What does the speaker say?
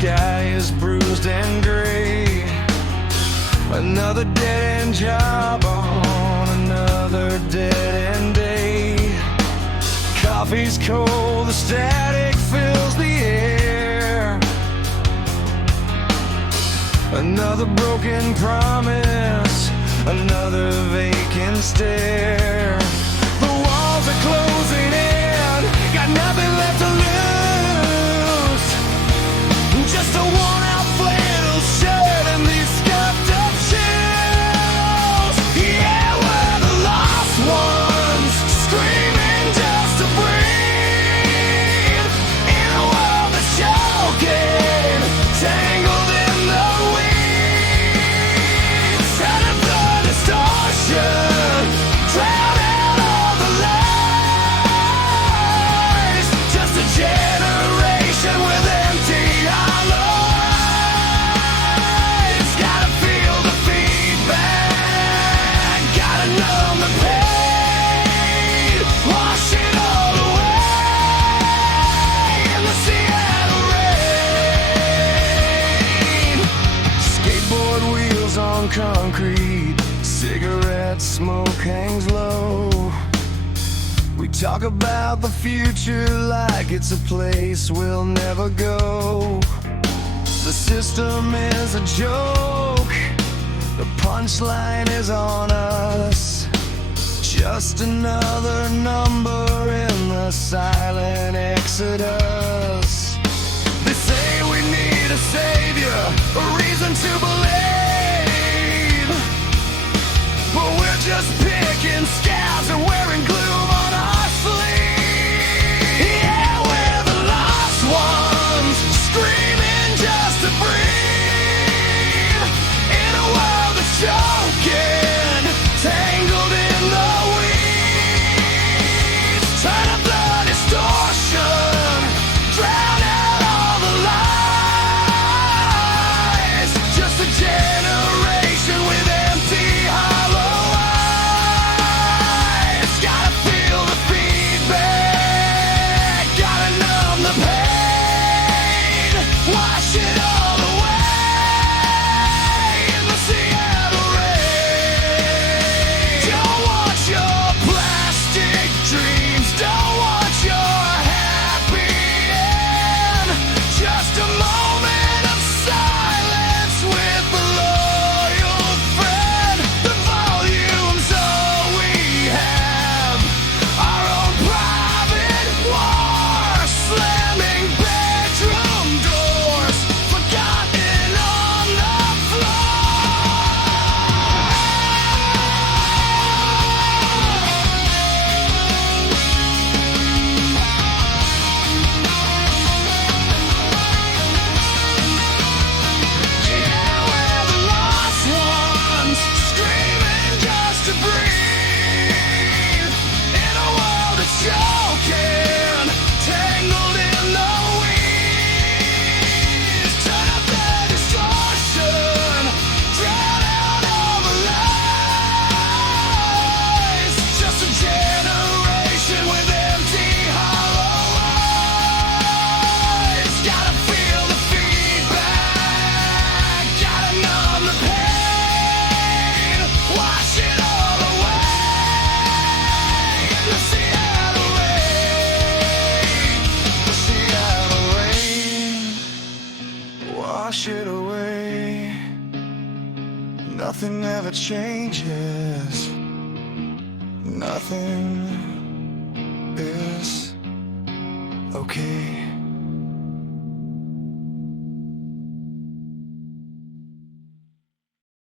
sky is bruised and gray. Another dead-end job on another dead-end day. Coffee's cold, the static fills the air. Another broken promise, another vacant stare. The walls are closing in, got nothing left to lose. Just a worn-out flannel shirt and these scuffed up shoes. Yeah, we're the lost ones, screaming just to breathe. In a world that's choking, tangled in the weeds. Out of the distortion, drown out all the lies. Just a generation with empty hollow eyes. Gotta feel the feedback, gotta numb the pain, wash it all away in the Seattle rain. Skateboard wheels on concrete, cigarette smoke hangs low. We talk about the future like it's a place we'll never go. The system is a joke, the punchline is on us. Just another number in the silent exodus. They say we need a savior, a reason to believe. But we're just picking scabs and wearing gloom on our sleeve. Yeah, we're the lost ones, screaming just to breathe. In a world that's choking, tangled in the weeds. Turn up the distortion, drown out all the lies. Just a generation with empty hollow eyes. Gotta feel the feedback, gotta numb the pain, wash it all away in the Seattle rain. Don't want your plastic dreams, don't want your happy end. Just a moment of silence with a loyal friend. The volume's all we have, our own private war, slamming bedroom doors, forgotten on the Yeah, we're the lost ones, screaming just to breathe. In a world that's choking, tangled in the weeds. Turn up the distortion, drown out all the lies. Just a generation with empty hollow eyes. Gotta feel the feedback, gotta numb the pain, wash it all away in the Seattle rain. The Seattle rain, wash it away. Nothing ever changes, nothing is okay.